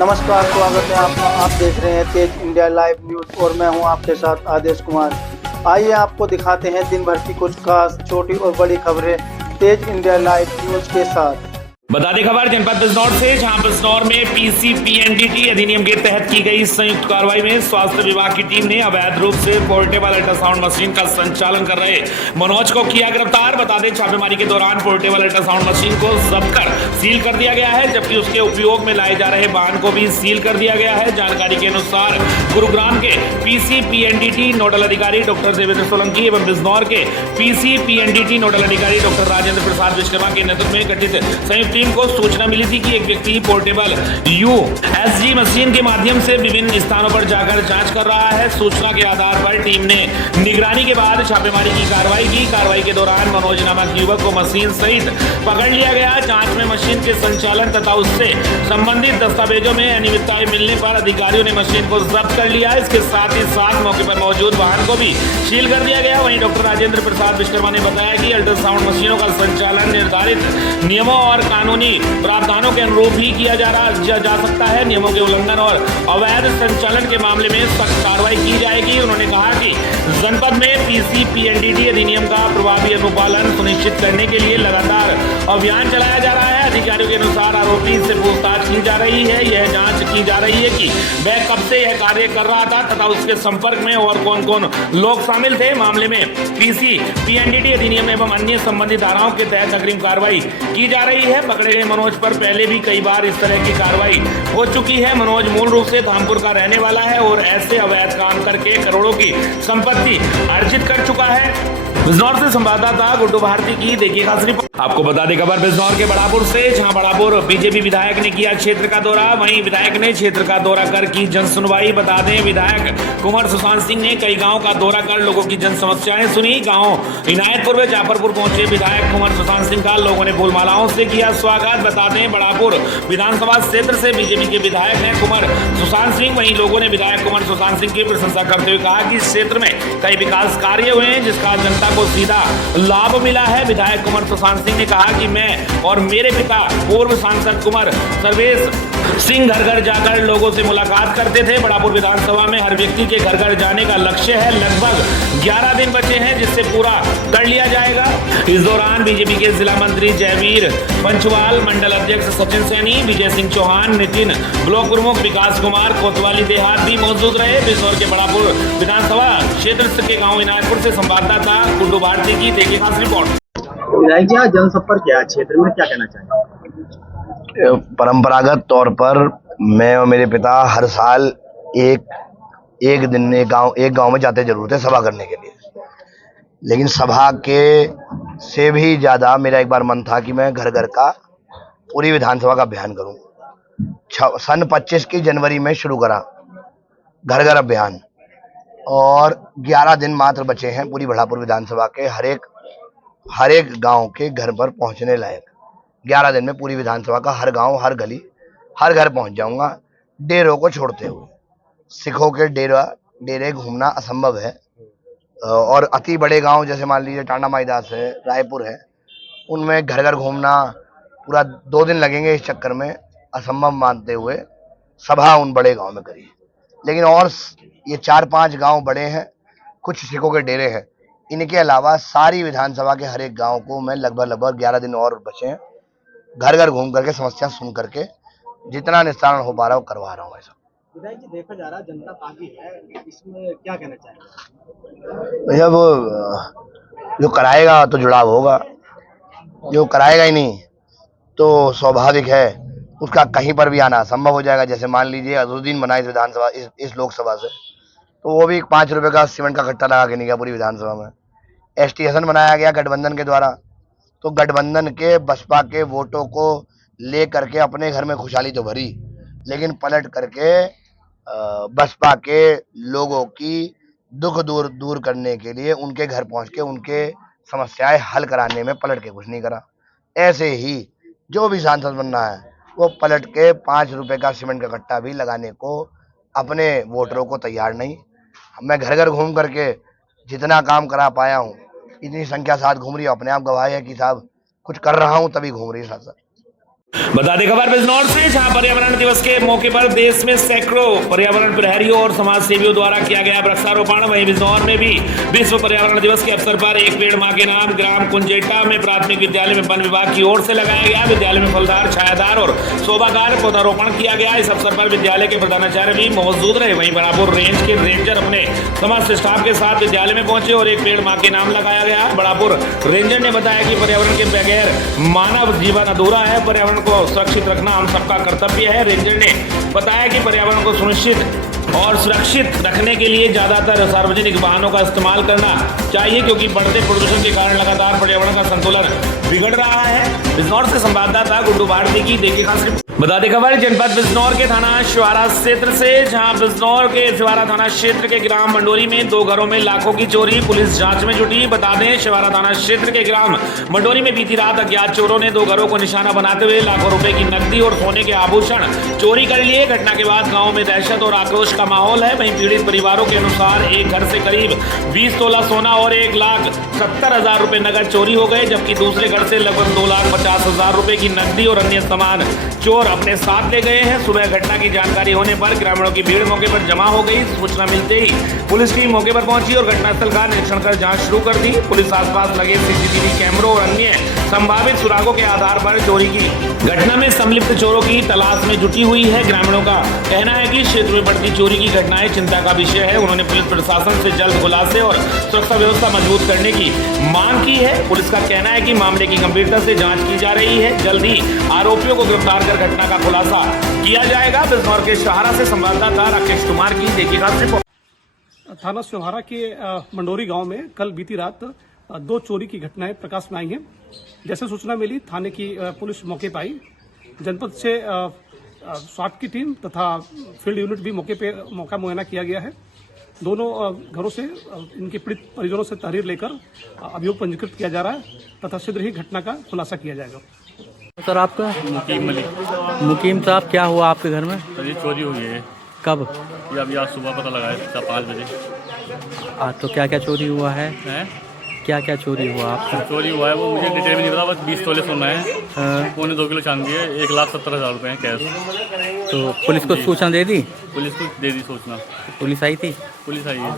नमस्कार, स्वागत है आपका। आप देख रहे हैं तेज इंडिया लाइव न्यूज और मैं हूं आपके साथ आदेश कुमार। आइए आपको दिखाते हैं दिन भर की कुछ खास छोटी और बड़ी खबरें तेज इंडिया लाइव न्यूज के साथ। बता दें खबर जनपद बिजनौर से, जहां बिजनौर में पीसीपीएनडीटी अधिनियम के तहत की गई संयुक्त कार्रवाई में स्वास्थ्य विभाग की टीम ने अवैध रूप से पोर्टेबल अल्ट्रासाउंड मशीन का संचालन कर रहे मनोज को किया गिरफ्तार। बता दें छापेमारी के दौरान पोर्टेबल अल्ट्रासाउंड मशीन को जब्त कर सील कर दिया गया है, जबकि उसके उपयोग में लाए जा रहे वाहन को भी सील कर दिया गया है। जानकारी के अनुसार गुरुग्राम के पीसीपीएनडीटी नोडल अधिकारी डॉक्टर देवेंद्र सोलंकी एवं बिजनौर के पीसीपीएनडीटी नोडल अधिकारी डॉक्टर राजेंद्र प्रसाद विश्वकर्मा के नेतृत्व में गठित संयुक्त टीम को सूचना मिली थी कि एक व्यक्ति पोर्टेबल यूएसजी मशीन के माध्यम से विभिन्न स्थानों पर जाकर जांच कर रहा है। सूचना के आधार पर टीम ने निगरानी के बाद छापेमारी की कार्रवाई की। कार्रवाई के दौरान मनोज नामक युवक को मशीन सहित पकड़ लिया गया। जांच में मशीन के संचालन तथा उससे संबंधित दस्तावेजों में अनियमितताएं मिलने पर अधिकारियों ने मशीन को जब्त कर लिया। इसके साथ ही साथ मौके पर मौजूद वाहन को भी सील कर दिया गया। वहीं डॉक्टर राजेंद्र प्रसाद विश्वकर्मा ने बताया कि अल्ट्रासाउंड मशीनों का संचालन निर्धारित नियमों और कानूनी प्रावधानों के अनुरूप ही किया जा सकता है। नियमों के उल्लंघन और अवैध संचालन के मामले में सख्त कार्रवाई की जाएगी। उन्होंने कहा कि जनपद में पीसीपीएनडीटी अधिनियम का प्रभावी अनुपालन सुनिश्चित करने के लिए लगातार अभियान चलाया जा रहा है। अधिकारियों के अनुसार आरोपी से पूछताछ की जा रही है। यह जांच की जा रही है कि वह कब से यह कार्य कर रहा था तथा उसके संपर्क में और कौन कौन लोग शामिल थे। मामले में पीसीपीएनडीटी अधिनियम एवं अन्य संबंधित धाराओं के तहत अग्रिम कार्रवाई की जा रही है। पकड़े गए मनोज पर पहले भी कई बार इस तरह की कार्रवाई हो चुकी है। मनोज मूल रूप से धामपुर का रहने वाला है और ऐसे अवैध काम करके करोड़ों की संपत्ति अर्जित कर चुका है। बिजनौर से संवाददाता गुड्डू भारती की देखिए खास रिपोर्ट। आपको बता दें खबर बिजनौर के बड़ापुर से, जहां बड़ापुर बीजेपी विधायक ने किया क्षेत्र का दौरा। वहीं विधायक ने क्षेत्र का दौरा कर की जन सुनवाई। बता दें विधायक कुंवर सुशांत सिंह ने कई गांव का दौरा कर लोगों की जन समस्याएं सुनी। गांव इनायतपुर व जाफरपुर पहुंचे विधायक कुंवर सुशांत सिंह का लोगों ने फूलमालाओं से किया स्वागत। बता दें बड़ापुर विधानसभा क्षेत्र से बीजेपी के विधायक हैं कुंवर सुशांत सिंह। वहीं लोगों ने विधायक कुंवर सुशांत सिंह की प्रशंसा करते हुए कहा कि इस क्षेत्र में कई विकास कार्य हुए हैं जिसका जनता को सीधा लाभ मिला है। विधायक कुंवर सुशांत सिंह ने कहा कि मैं और मेरे पिता पूर्व सांसद कुंवर सर्वेश सिंह घर घर जाकर लोगों से मुलाकात करते थे। बड़ापुर विधानसभा में हर व्यक्ति के घर घर जाने का लक्ष्य है। लगभग 11 दिन बचे हैं जिससे पूरा कर लिया जाएगा। इस दौरान बीजेपी के जिला मंत्री जयवीर पंचवाल, मंडल अध्यक्ष सचिन सैनी, विजय सिंह चौहान, नितिन, ब्लॉक प्रमुख विकास कुमार, कोतवाली देहात भी मौजूद रहे। बिजनौर के बड़ापुर विधानसभा क्षेत्र के गाँव इनायतपुर से संवाददाता गुड्डू भारती की देखिए खास रिपोर्ट। विधायक जी, आज जनसंपर्क किया क्षेत्र में, क्या कहना चाहेंगे? परंपरागत तौर पर मैं और मेरे पिता हर साल एक दिन एक गांव में जाते जरूर थे सभा करने के लिए, लेकिन सभा के से भी ज़्यादा मेरा एक बार मन था कि मैं घर घर का पूरी विधानसभा का अभियान करूं। सन 25 की जनवरी में शुरू करा घर घर अभियान और 11 दिन मात्र बचे हैं पूरी बड़ापुर विधानसभा के हर एक गांव के घर पर पहुंचने लायक। 11 दिन में पूरी विधानसभा का हर गांव, हर गली, हर घर पहुंच जाऊंगा, डेरों को छोड़ते हुए। सिखों के डेरे घूमना असंभव है और अति बड़े गांव जैसे मान लीजिए टांडा माईदास है, रायपुर है, उनमें घर घर घूमना पूरा 2 दिन लगेंगे। इस चक्कर में असंभव मानते हुए सभा उन बड़े गांव में करी। लेकिन और ये 4-5 गांव बड़े हैं, कुछ सिखों के डेरे हैं, इनके अलावा सारी विधानसभा के हर एक गांव को मैं लगभग 11 दिन और बचे हैं, घर घर घूम करके समस्या सुन करके जितना निस्तारण हो पा रहा है वो करवा रहा हूँ। ऐसा विधायक जी, देखा जा रहा है जनता काफी है, इसमें क्या कहना चाहेंगे? भैया वो जो कराएगा तो जुड़ाव होगा, जो कराएगा ही नहीं तो स्वाभाविक है उसका कहीं पर भी आना संभव हो जाएगा। जैसे मान लीजिए अजरुद्दीन बना इस विधानसभा इस लोकसभा से, तो वो भी 5 रुपए का सीमेंट का कट्टा लगा के नहीं गया पूरी विधानसभा में। एसटीएसन बनाया गया गठबंधन के द्वारा, तो गठबंधन के बसपा के वोटों को ले करके अपने घर में खुशहाली तो भरी, लेकिन पलट करके बसपा के लोगों की दुख दूर करने के लिए उनके घर पहुंच के उनके समस्याएं हल कराने में पलट के कुछ नहीं करा। ऐसे ही जो भी सांसद बनना है वो पलट के 5 रुपए का सीमेंट का कट्टा भी लगाने को अपने वोटरों को तैयार नहीं। मैं घर घर घूम करके जितना काम करा पाया हूँ, इतनी संख्या साथ घूम रही है, अपने आप गवाह है कि साहब कुछ कर रहा हूँ तभी घूम रही है साथ साथ। बता दें खबर बिजनौर से, जहां पर्यावरण दिवस के मौके पर देश में सैकड़ों पर्यावरण प्रहरियों और समाज सेवियों द्वारा किया गया वृक्षारोपण। वहीं बिजनौर में भी विश्व पर्यावरण दिवस के अवसर पर एक पेड़ मां के नाम ग्राम कुंजेटा में प्राथमिक विद्यालय में वन विभाग की ओर से लगाया गया। विद्यालय में फलदार, छायादार और शोभाकार पौधारोपण किया गया। इस अवसर पर विद्यालय के प्रधानाचार्य भी मौजूद रहे। वहीं बड़ापुर रेंज के रेंजर अपने समस्त स्टाफ के साथ विद्यालय में पहुंचे और एक पेड़ मां के नाम लगाया गया। बड़ापुर रेंजर ने बताया कि पर्यावरण के बगैर मानव जीवन अधूरा है। पर्यावरण को सुरक्षित रखना हम सबका कर्तव्य है। रेंजर ने बताया कि पर्यावरण को सुनिश्चित और सुरक्षित रखने के लिए ज्यादातर सार्वजनिक वाहनों का इस्तेमाल करना चाहिए, क्योंकि बढ़ते प्रदूषण के कारण लगातार पर्यावरण का संतुलन बिगड़ रहा है। बिजनौर से संवाददाता गुड्डू भारती की देखिए खास रिपोर्ट। बता दें खबर जनपद बिजनौर के थाना शिवारा क्षेत्र से, जहां बिजनौर के शिवारा थाना क्षेत्र के ग्राम मंडोरी में 2 घरों में लाखों की चोरी, पुलिस जांच में जुटी। बता दें शिवारा थाना क्षेत्र के ग्राम मंडोरी में बीती रात अज्ञात चोरों ने 2 घरों को निशाना बनाते हुए लाखों रुपए की नकदी और सोने के आभूषण चोरी कर लिए। घटना के बाद गाँव में दहशत और आक्रोश का माहौल है। वहीं पीड़ित परिवारों के अनुसार एक घर से करीब 20 तोला सोना और 1,70,000 रुपए नगद चोरी हो गए, जबकि दूसरे घर से लगभग 2,50,000 रुपए की नकदी और अन्य सामान चोर अपने साथ ले गए हैं। सुबह घटना की जानकारी होने पर ग्रामीणों की भीड़ मौके पर जमा हो गई। सूचना मिलते ही पुलिस टीम मौके पर पहुंची और घटनास्थल का निरीक्षण कर जांच शुरू कर दी। पुलिस आसपास लगे सीसीटीवी कैमरों और अन्य संभावित सुरागों के आधार पर चोरी की घटना में संलिप्त चोरों की तलाश में जुटी हुई है। ग्रामीणों का कहना है कि क्षेत्र में बढ़ती चोरी की घटनाएं चिंता का विषय है। उन्होंने पुलिस प्रशासन से जल्द खुलासे और सुरक्षा व्यवस्था मजबूत करने की मांग की है। पुलिस का कहना है कि मामले की गंभीरता से जांच की जा रही है। जल्द ही आरोपियों को गिरफ्तार कर घटना का खुलासा किया जाएगा। बिजनौर के सहारा से संवाददाता राकेश कुमार की देखिएगा रिपोर्ट। थाना शिवहारा के मंडोरी गांव में कल बीती रात 2 चोरी की घटनाएं प्रकाश में आई हैं। जैसे सूचना मिली, थाने की पुलिस मौके पर आई। जनपद से स्वाट की टीम तथा फील्ड यूनिट भी मौके पे मौका मुआयना किया गया है। दोनों घरों से इनके पीड़ित परिजनों से तहरीर लेकर अभियोग पंजीकृत किया जा रहा है तथा शीघ्र ही घटना का खुलासा किया जाएगा। सर आपका मुकीम मलिक। मुकीम साहब, क्या हुआ आपके घर में? सर ये चोरी हुई है। कब? ये अभी आज सुबह पता लगा है 5 बजे। आज तो क्या क्या चोरी हुआ है? क्या क्या चोरी हुआ आपका? चोरी हुआ है वो मुझे डिटेल में नहीं पता, बस 20 तोले सोना है, पौने 2 किलो चांदी है, 1,70,000 रुपये हैं कैश। तो पुलिस को सूचना दे दी? पुलिस को दे दी सूचना। पुलिस आई थी? पुलिस आई है,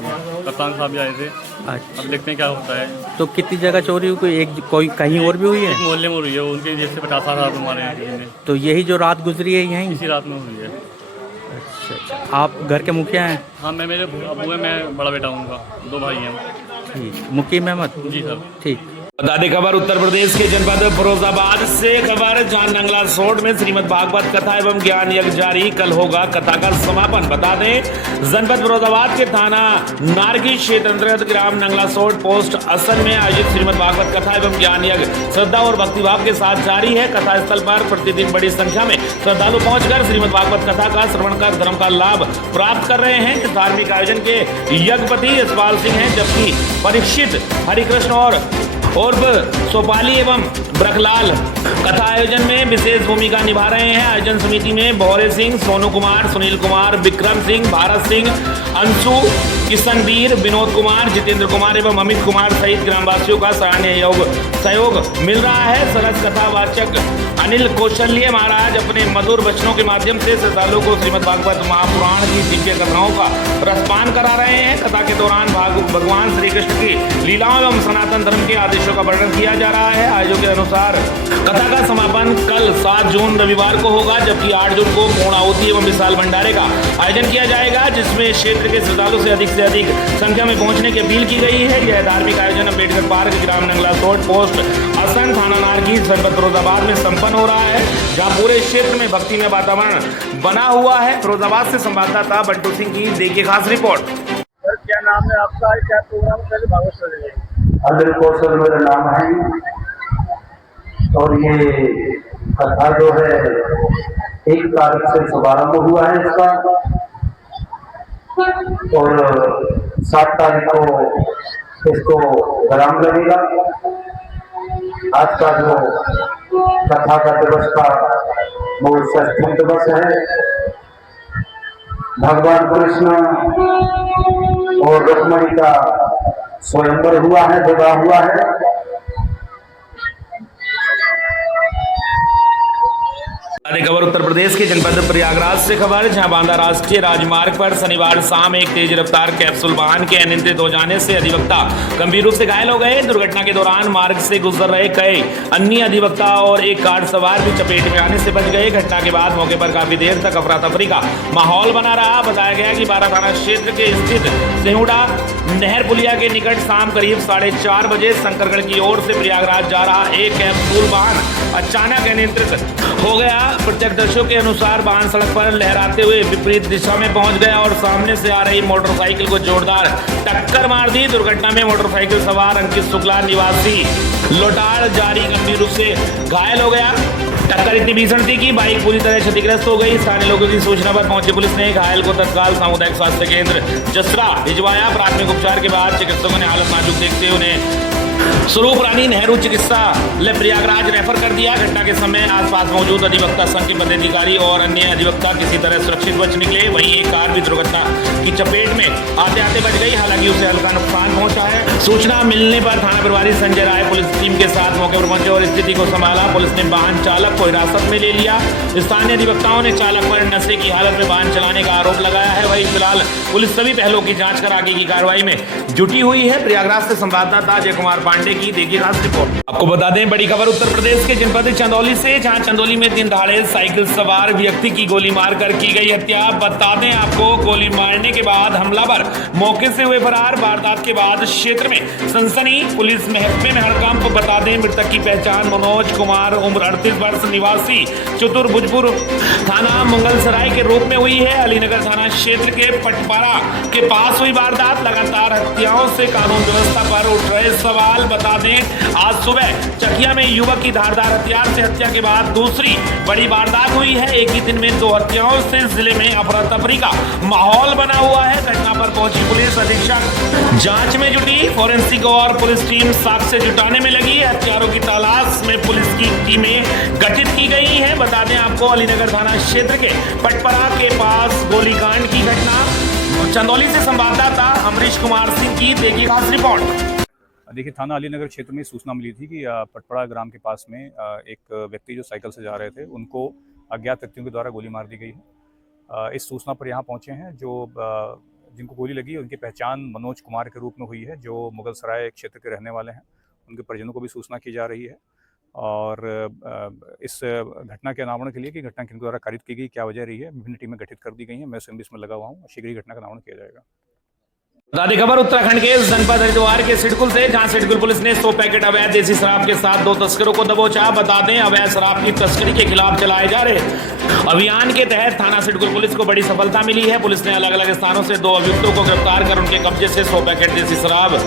कप्तान साहब भी आए थे। अच्छा, अब देखते हैं क्या होता है। तो कितनी जगह चोरी हुई? कोई कहीं और भी हुई है? मोहल्ले में हुई है, उनके जेब से 50,000 रुपये मारे हैं। तो यही जो रात गुजरी है यहीं? इसी रात में हुई है। अच्छा, आप घर के मुखिया हैं? हाँ, मैं मेरे अबू है, मैं बड़ा बेटा हूँ उनका, 2 भाई हैं। ठीक, मुकीम अहमद जी सर। ठीक। बता दें खबर उत्तर प्रदेश के जनपद फिरोजाबाद से खबर, जहां नंगला सोड में श्रीमद् भागवत कथा एवं ज्ञान यज्ञ जारी, कल होगा कथा का समापन। बता दें जनपद फिरोजाबाद के थाना नारगी क्षेत्र अंतर्गत ग्राम नंगला सोड पोस्ट असन में आयोजित श्रीमद् भागवत कथा एवं ज्ञान यज्ञ श्रद्धा और भक्तिभाव के साथ जारी है। कथा स्थल पर प्रतिदिन बड़ी संख्या में श्रद्धालु पहुंचकर श्रीमद् भागवत कथा का श्रवण कर धर्म का लाभ प्राप्त कर रहे हैं। इस धार्मिक आयोजन के यज्ञपति यशपाल सिंह हैं, जबकि परीक्षित हरिकृष्ण और सोपाली एवं ब्रखलाल कथा आयोजन में विशेष भूमिका निभा रहे हैं। आयोजन समिति में भौरे सिंह, सोनू कुमार, सुनील कुमार, विक्रम सिंह, भारत सिंह, अंशु, किशनवीर, विनोद कुमार, जितेंद्र कुमार एवं अमित कुमार सहित ग्रामवासियों का सराहनीय सहयोग मिल रहा है। सरस कथावाचक अनिल कौशल्य महाराज अपने मधुर वचनों के माध्यम से श्रद्धालुओं को श्रीमद् भागवत महापुराण की दिव्य कथाओं का रसपान करा रहे हैं। कथा के दौरान भगवान श्री कृष्ण की लीलाओं एवं सनातन धर्म के आदेशों का वर्णन किया जा रहा है। आयोजन के अनुसार कथा का समापन कल 7 जून रविवार को होगा, जबकि 8 जून को पूर्णाहुति एवं विशाल भंडारे का आयोजन किया जाएगा, जिसमें क्षेत्र के श्रद्धालु से अधिक संख्या में पहुंचने की अपील की गई है। यह धार्मिक आयोजन अम्बेडकर पार्क, ग्राम नंगला सोड पोस्ट असन, थाना नारगी, जनपद फिरोजाबाद में संपन्न हो रहा है, जहां पूरे क्षेत्र में भक्तिमय वातावरण बना हुआ है। फिरोजाबाद से संवाददाता बंटू सिंह की देखिए खास रिपोर्ट। क्या नाम है आपका? क्या प्रोग्राम पहले भागवत चलेगा? अनिल कौशल मेरा नाम है, और ये कथा जो है 1 तारीख से शुभारंभ हुआ है इसका, और 7 तारीख को इसको विराम लगेगा। आज का जो कथा का दिवस का वो 6ठ दिवस है। भगवान कृष्ण और रुक्मिणी का स्वयंवर हुआ है, विवाह हुआ है। खबर उत्तर प्रदेश के जनपद प्रयागराज से खबर, जहां बांदा राष्ट्रीय राजमार्ग पर शनिवार शाम एक तेज रफ्तार कैप्सूल वाहन के अनियंत्रित हो जाने से अधिवक्ता गंभीर रूप से घायल हो गए। दुर्घटना के दौरान मार्ग से गुजर रहे कई अन्य अधिवक्ता और एक कार सवार भी चपेट में आने से बच गए। घटना के बाद मौके पर काफी देर तक अफरा तफरी का माहौल बना रहा। बताया गया कि बारा थाना क्षेत्र के स्थित सेहुड़ा नहर पुलिया के निकट शाम करीब 4:30 बजे शंकरगढ़ की ओर से प्रयागराज जा रहा एक कैप्सूल वाहन अचानक अनियंत्रित हो गया। प्रत्यक्षदर्शियों के अनुसार वाहन सड़क पर लहराते हुए विपरीत दिशा में पहुंच गया और सामने से आ रही मोटरसाइकिल को जोरदार टक्कर मार दी। दुर्घटना में मोटरसाइकिल सवार अंकित शुक्ला निवासी लोटाड़ जारी गंभीर रूप से घायल हो गया। टक्कर इतनी भीषण थी कि बाइक पूरी तरह क्षतिग्रस्त हो गई। स्थानीय लोगों की सूचना पर पहुंची पुलिस ने घायल को तत्काल सामुदायिक स्वास्थ्य केंद्र जसरा भिजवाया। प्राथमिक उपचार के बाद चिकित्सकों ने हालत नाजुक देखते हुए उन्हें स्वरूप रानी नेहरू चिकित्सालय प्रयागराज रेफर कर दिया। घटना के समय आसपास मौजूद अधिवक्ता संघ के पदाधिकारी और अन्य अधिवक्ता किसी तरह सुरक्षित बच निकले। वहीं एक कार भी दुर्घटना की चपेट में आते आते बच गई, हालांकि उसे हल्का नुकसान पहुंचा है। सूचना मिलने पर थाना प्रभारी संजय राय पुलिस टीम के साथ मौके पर पहुंचे और स्थिति को संभाला। पुलिस ने वाहन चालक को हिरासत में ले लिया। स्थानीय अधिवक्ताओं ने चालक पर नशे की हालत में वाहन चलाने का आरोप लगाया है। वहीं फिलहाल पुलिस सभी पहलुओं की जांच कर आगे की कार्रवाई में जुटी हुई है। प्रयागराज से संवाददाता अजय कुमार पांडे की देखिए खास रिपोर्ट। आपको बता दें बड़ी खबर उत्तर प्रदेश के जनपद चंदौली से, जहां चंदौली में दिन दहाड़े साइकिल सवार व्यक्ति की गोली मारकर की गई हत्या। बता दें आपको, गोली मारने के बाद हमलावर मौके से हुए फरार। वारदात के बाद क्षेत्र में सनसनी, पुलिस महकमे में हड़कंप। बता दें मृतक की पहचान मनोज कुमार उम्र 38 वर्ष निवासी चतुर्भुजपुर थाना मुगलसराय के रूप में हुई है। अलीनगर थाना क्षेत्र के पटपारा के पास हुई वारदात। लगातार हत्याओं से कानून व्यवस्था पर उठ रहे सवाल। बता दें आज सुबह चकिया में युवक की धारदार हथियार से हत्या के बाद दूसरी बड़ी वारदात हुई है। एक ही दिन में 2 हत्याओं से जिले में अफरा तफरी का माहौल बना हुआ है। घटना पर पहुंची पुलिस अधीक्षक जांच में जुटी। फोरेंसिक और पुलिस टीम साक्ष्य जुटाने में लगी। हत्यारों की तलाश में पुलिस की टीमें गठित की गई हैं। बता दें आपको, अलीनगर थाना क्षेत्र के पटपरा के पास गोलीकांड की घटना। चंदौली से संवाददाता अमरीश कुमार सिंह की देखिए खास रिपोर्ट। देखिए, थाना अलीनगर क्षेत्र में सूचना मिली थी कि पटपड़ा ग्राम के पास में एक व्यक्ति जो साइकिल से जा रहे थे, उनको अज्ञात व्यक्तियों के द्वारा गोली मार दी गई है। इस सूचना पर यहाँ पहुँचे हैं। जो जिनको गोली लगी उनकी पहचान मनोज कुमार के रूप में हुई है, जो मुगलसराय क्षेत्र के रहने वाले हैं। उनके परिजनों को भी सूचना की जा रही है और इस घटना के अनावरण के लिए कि घटना किन द्वारा कारित की गई, क्या वजह रही है, विभिन्न टीमें गठित कर दी गई हैं। मैं स्वयं इसमें लगा हुआ हूँ। शीघ्र ही घटना का अनावरण किया जाएगा। दादी खबर उत्तराखंड के जनपद हरिद्वार के सिडकुल से, जहां सिडकुल पुलिस ने 100 पैकेट अवैध देसी शराब के साथ 2 तस्करों को दबोचा। बता दें अवैध शराब की तस्करी के खिलाफ चलाए जा रहे अभियान के तहत थाना सिडकुल पुलिस को बड़ी सफलता मिली है। पुलिस ने अलग अलग स्थानों से 2 अभियुक्तों को गिरफ्तार कर उनके कब्जे से 100 पैकेट देसी शराब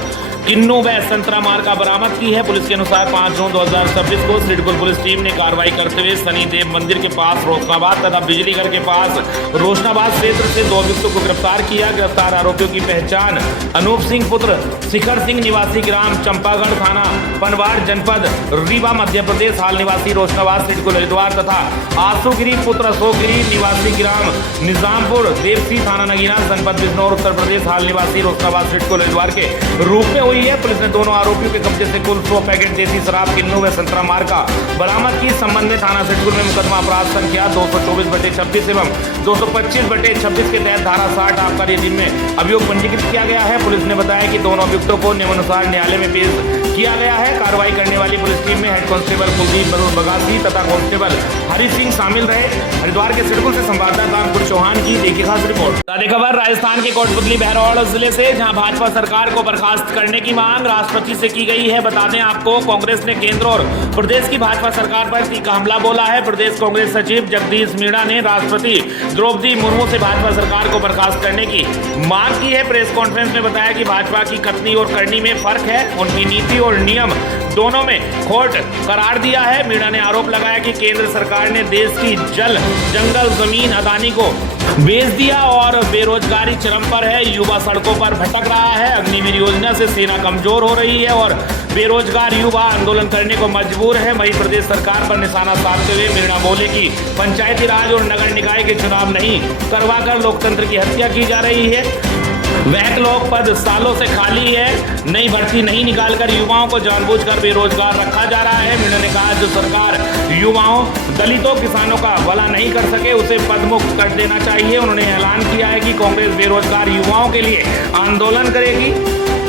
किन्नू व संतरा मार्का बरामद की है। पुलिस के अनुसार 5 जून 2026 को सिडकुल पुलिस टीम ने कार्रवाई करते हुए शनिदेव मंदिर के पास रोशनाबाद तथा बिजली घर के पास रोशनाबाद क्षेत्र से 2 अभियुक्तों को गिरफ्तार किया। गिरफ्तार आरोपियों की पहचान अनूप सिंह पुत्र शिखर सिंह निवासी ग्राम चंपागढ़ थाना पनवाड़ जनपद रीवा मध्य प्रदेश हाल निवासी रोशनाबाद सिडकुल हरिद्वार तथा आशुगिरी पुत्र अशोकगिरी निवासी ग्राम निजामपुर देवसी थाना नगीना जनपद बिजनौर उत्तर प्रदेश हाल निवासी रोशनाबाद सिडकुल हरिद्वार के रूप में हुई है। पुलिस ने दोनों आरोपियों के कब्जे से कुल 100 पैकेट देसी शराब किन्नू व संतरा मार्का बरामद की। संबंध में थाना सिडकुल में मुकदमा अपराध संख्या 224/26 एवं 225/26 के तहत धारा 60 आबकारी अधिनियम में अभियोग पंजीकृत किया गया है। पुलिस ने बताया कि दोनों अभियुक्तों को नियमानुसार न्यायालय में पेश किया गया है। कार्रवाई करने वाली पुलिस टीम में हेड कांस्टेबल कुलदीप बगासी तथा कांस्टेबल हरि सिंह शामिल रहे। हरिद्वार के सिडकुल से संवाददाता अंकुर चौहान की देखिए खास रिपोर्ट। ताज़ा खबर राजस्थान के कोटपुतली बहरौल जिले से, जहां भाजपा सरकार को बर्खास्त करने की मांग राष्ट्रपति से की गई है। बता दें आपको, कांग्रेस ने केंद्र और प्रदेश की भाजपा सरकार पर तीखा हमला बोला है। प्रदेश कांग्रेस सचिव जगदीश मीणा ने राष्ट्रपति द्रौपदी मुर्मू से भाजपा सरकार को बर्खास्त करने की मांग की है। प्रेस कॉन्फ्रेंस में बताया कि भाजपा की कथनी और करनी में फर्क है। उनकी नीति और नियम दोनों में खोट करार दिया है। मीणा ने आरोप लगाया कि केंद्र सरकार ने देश की जल जंगल जमीन अदानी को बेच दिया और बेरोजगारी चरम पर है। युवा सड़कों पर भटक रहा है। अग्निवीर योजना से सेना कमजोर हो रही है और बेरोजगार युवा आंदोलन करने को मजबूर है। वहीं प्रदेश सरकार पर निशाना साधते हुए मीणा बोले कि पंचायती राज और नगर निकाय के चुनाव नहीं करवाकर लोकतंत्र की हत्या की जा रही है। बैकलॉग पद सालों से खाली है, नई भर्ती नहीं निकालकर युवाओं को जानबूझकर बेरोजगार रखा जा रहा है। मीणा ने कहा जो सरकार युवाओं, दलितों, किसानों का भला नहीं कर सके उसे पदमुक्त कर देना चाहिए। उन्होंने ऐलान किया है कि कांग्रेस बेरोजगार युवाओं के लिए आंदोलन करेगी।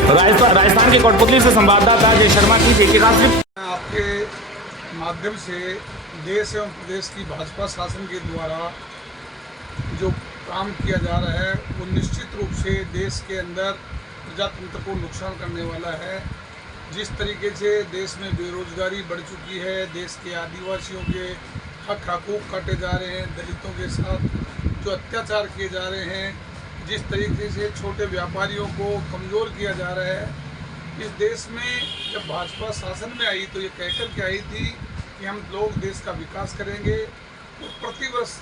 राजस्थान के कोटपुतली से संवाददाता अजय शर्मा की देखिएगा। आपके माध्यम से देश एवं प्रदेश की भाजपा शासन के द्वारा जो काम किया जा रहा है वो निश्चित रूप से देश के अंदर प्रजातंत्र को नुकसान करने वाला है। जिस तरीके से देश में बेरोजगारी बढ़ चुकी है, देश के आदिवासियों के हकूक़ काटे जा रहे हैं, दलितों के साथ जो अत्याचार किए जा रहे हैं, जिस तरीके से छोटे व्यापारियों को कमज़ोर किया जा रहा है, इस देश में जब भाजपा शासन में आई तो ये कहकर के आई थी कि हम लोग देश का विकास करेंगे और प्रतिवर्ष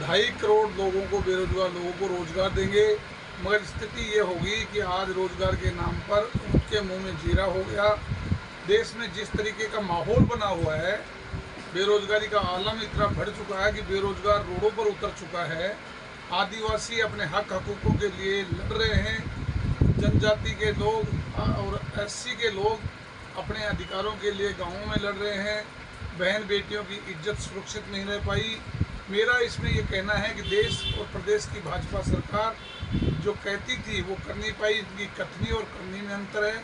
2.5 करोड़ लोगों को, बेरोजगार लोगों को रोजगार देंगे। मगर स्थिति ये होगी कि आज रोजगार के नाम पर उनके मुंह में जीरा हो गया। देश में जिस तरीके का माहौल बना हुआ है, बेरोजगारी का आलम इतना बढ़ चुका है कि बेरोजगार रोडों पर उतर चुका है। आदिवासी अपने हकूक़ों के लिए लड़ रहे हैं, जनजाति के लोग और एससी के लोग अपने अधिकारों के लिए गाँवों में लड़ रहे हैं। बहन बेटियों की इज्जत सुरक्षित नहीं रह पाई। मेरा इसमें ये कहना है कि देश और प्रदेश की भाजपा सरकार जो कहती थी वो कर नहीं पाई। इनकी कथनी और करनी में अंतर है,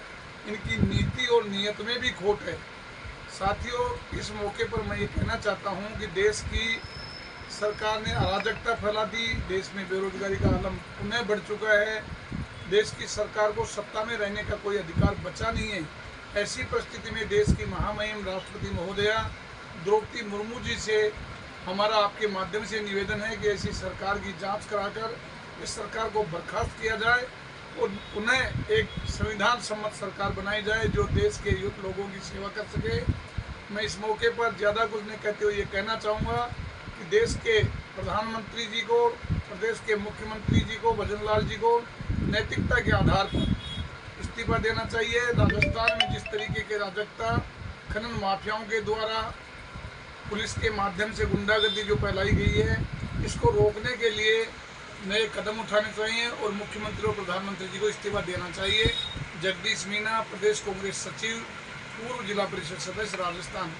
इनकी नीति और नीयत में भी खोट है। साथियों, इस मौके पर मैं ये कहना चाहता हूँ कि देश की सरकार ने अराजकता फैला दी, देश में बेरोजगारी का आलम पुनः बढ़ चुका है, देश की सरकार को सत्ता में रहने का कोई अधिकार बचा नहीं है। ऐसी परिस्थिति में देश की महामहिम राष्ट्रपति महोदया द्रौपदी मुर्मू जी से हमारा आपके माध्यम से निवेदन है कि ऐसी सरकार की जांच कराकर इस सरकार को बर्खास्त किया जाए और उन्हें एक संविधान सम्मत सरकार बनाई जाए जो देश के युवा लोगों की सेवा कर सके। मैं इस मौके पर ज़्यादा कुछ नहीं कहते हुए ये कहना चाहूँगा कि देश के प्रधानमंत्री जी को, प्रदेश के मुख्यमंत्री जी को, भजन लाल जी को नैतिकता के आधार पर इस्तीफा देना चाहिए। राजस्थान में जिस तरीके के अराजकता खनन माफियाओं के द्वारा पुलिस के माध्यम से गुंडागर्दी जो फैलाई गई है, इसको रोकने के लिए नए कदम उठाने चाहिए और मुख्यमंत्री और प्रधानमंत्री जी को इस्तीफा देना चाहिए। जगदीश मीना, प्रदेश कांग्रेस सचिव, पूर्व जिला परिषद सदस्य, राजस्थान।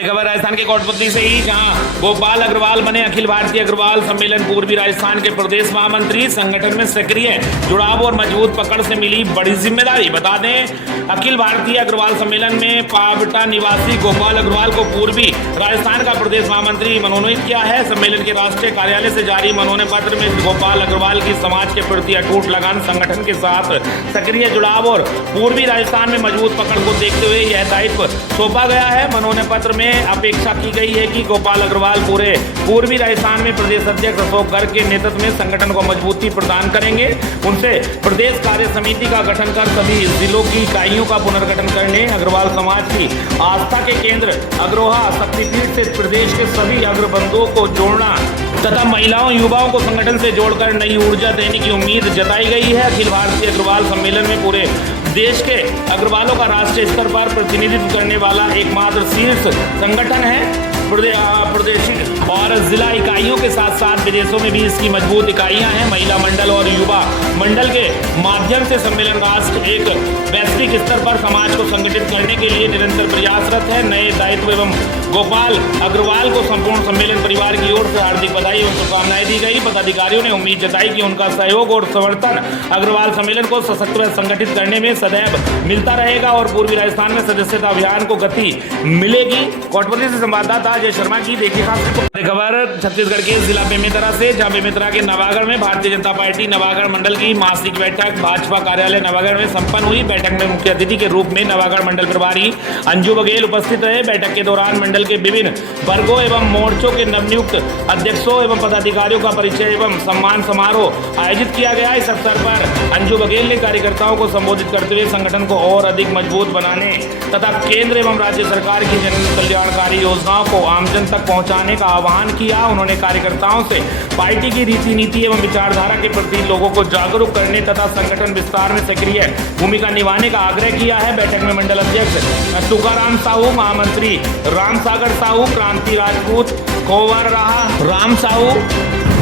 खबर राजस्थान के कोटपुतली से ही, जहां गोपाल अग्रवाल बने अखिल भारतीय अग्रवाल सम्मेलन पूर्वी राजस्थान के प्रदेश महामंत्री। संगठन में सक्रिय जुड़ाव और मजबूत पकड़ से मिली बड़ी जिम्मेदारी। बता दें, अखिल भारतीय अग्रवाल सम्मेलन में पावटा निवासी गोपाल अग्रवाल को पूर्वी राजस्थान का प्रदेश महामंत्री मनोनीत किया है। सम्मेलन के राष्ट्रीय कार्यालय से जारी मनोनयन पत्र में गोपाल अग्रवाल की समाज के प्रति अटूट लगान, संगठन के साथ सक्रिय जुड़ाव और पूर्वी राजस्थान में मजबूत पकड़ को देखते हुए यह दायित्व सौंपा गया है। मनोनयन पत्र में अपेक्षा की गई है कि गोपाल अग्रवाल पूरे पूर्वी राजस्थान में प्रदेश अध्यक्ष अशोक गर्ग के नेतृत्व में संगठन को मजबूती प्रदान करेंगे। उनसे प्रदेश कार्य समिति का गठन कर सभी जिलों की इकाइयों का पुनर्गठन करने, अग्रवाल समाज की आस्था के केंद्र अग्रोहा शक्तिपीठ से प्रदेश के सभी अग्रबंधुओं को जोड़ना तथा महिलाओं युवाओं को संगठन से जोड़कर नई ऊर्जा देने की उम्मीद जताई गई है। अखिल भारतीय अग्रवाल सम्मेलन में पूरे देश के अग्रवालों का राष्ट्रीय स्तर पर प्रतिनिधित्व करने वाला एकमात्र शीर्ष संगठन है। प्रादेशिक और जिला इकाइयों के साथ साथ विदेशों में भी इसकी मजबूत इकाइयां हैं। महिला मंडल और युवा मंडल के माध्यम से सम्मेलन राष्ट्र एक वैश्विक स्तर पर समाज को संगठित करने के लिए निरंतर प्रयासरत है। नए दायित्व एवं गोपाल अग्रवाल को संपूर्ण सम्मेलन परिवार की ओर से हार्दिक बधाई एवं शुभकामनाएं दी गई। पदाधिकारियों ने उम्मीद जताई कि उनका सहयोग और समर्थन अग्रवाल सम्मेलन को सशक्त व संगठित करने में सदैव मिलता रहेगा और पूर्वी राजस्थान में सदस्यता अभियान को गति मिलेगी। कोटपुतली से संवाददाता अजय शर्मा की देखिए खास खबर छत्तीसगढ़ के जिला बेमेतरा से, जहां बेमेतरा के नवागढ़ में भारतीय जनता पार्टी नवागढ़ मंडल की मासिक बैठक भाजपा कार्यालय नवागढ़ में संपन्न हुई। बैठक में मुख्य अतिथि के रूप में नवागढ़ मंडल प्रभारी अंजू बघेल उपस्थित रहे। बैठक के दौरान मंडल के विभिन्न वर्गों एवं मोर्चों के नवनियुक्त अध्यक्षों एवं पदाधिकारियों का परिचय एवं सम्मान समारोह आयोजित किया गया। इस अवसर पर अंजू बघेल ने कार्यकर्ताओं को संबोधित करते हुए संगठन को और अधिक मजबूत बनाने तथा केंद्र एवं राज्य सरकार की जन कल्याणकारी योजनाओं को आमजन तक पहुंचाने का आह्वान किया। उन्होंने कार्यकर्ताओं से पार्टी की रीति नीति एवं विचारधारा के प्रति लोगों को जागरूक करने तथा संगठन विस्तार में सक्रिय भूमिका निभाने का आग्रह किया है। बैठक में मंडल अध्यक्ष तुकाराम साहू, महामंत्री रामसागर साहू, क्रांति राजपूत, कोवर राहा, राम साहू,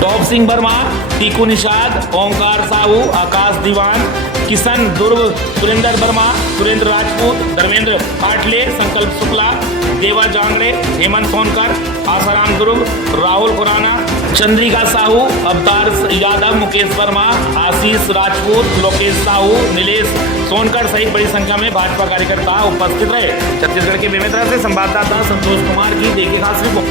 टॉप सिंह वर्मा, टीकू निषाद, ओंकार साहू, आकाश दीवान, किशन दुर्ग, सुरेंद्र वर्मा, सुरेंद्र राजपूत, धर्मेंद्र पाटले, संकल्प शुक्ला, देवा जांगड़े, हेमंत सोनकर, आसाराम ध्रुव, राहुल खुराना, चंद्रिका साहू, अवतार यादव, मुकेश वर्मा, आशीष राजपूत, लोकेश साहू, नीलेश सोनकर सहित बड़ी संख्या में भाजपा कार्यकर्ता उपस्थित रहे। छत्तीसगढ़ के बेमेतरा से संवाददाता संतोष कुमार की देखिए खास रिपोर्ट।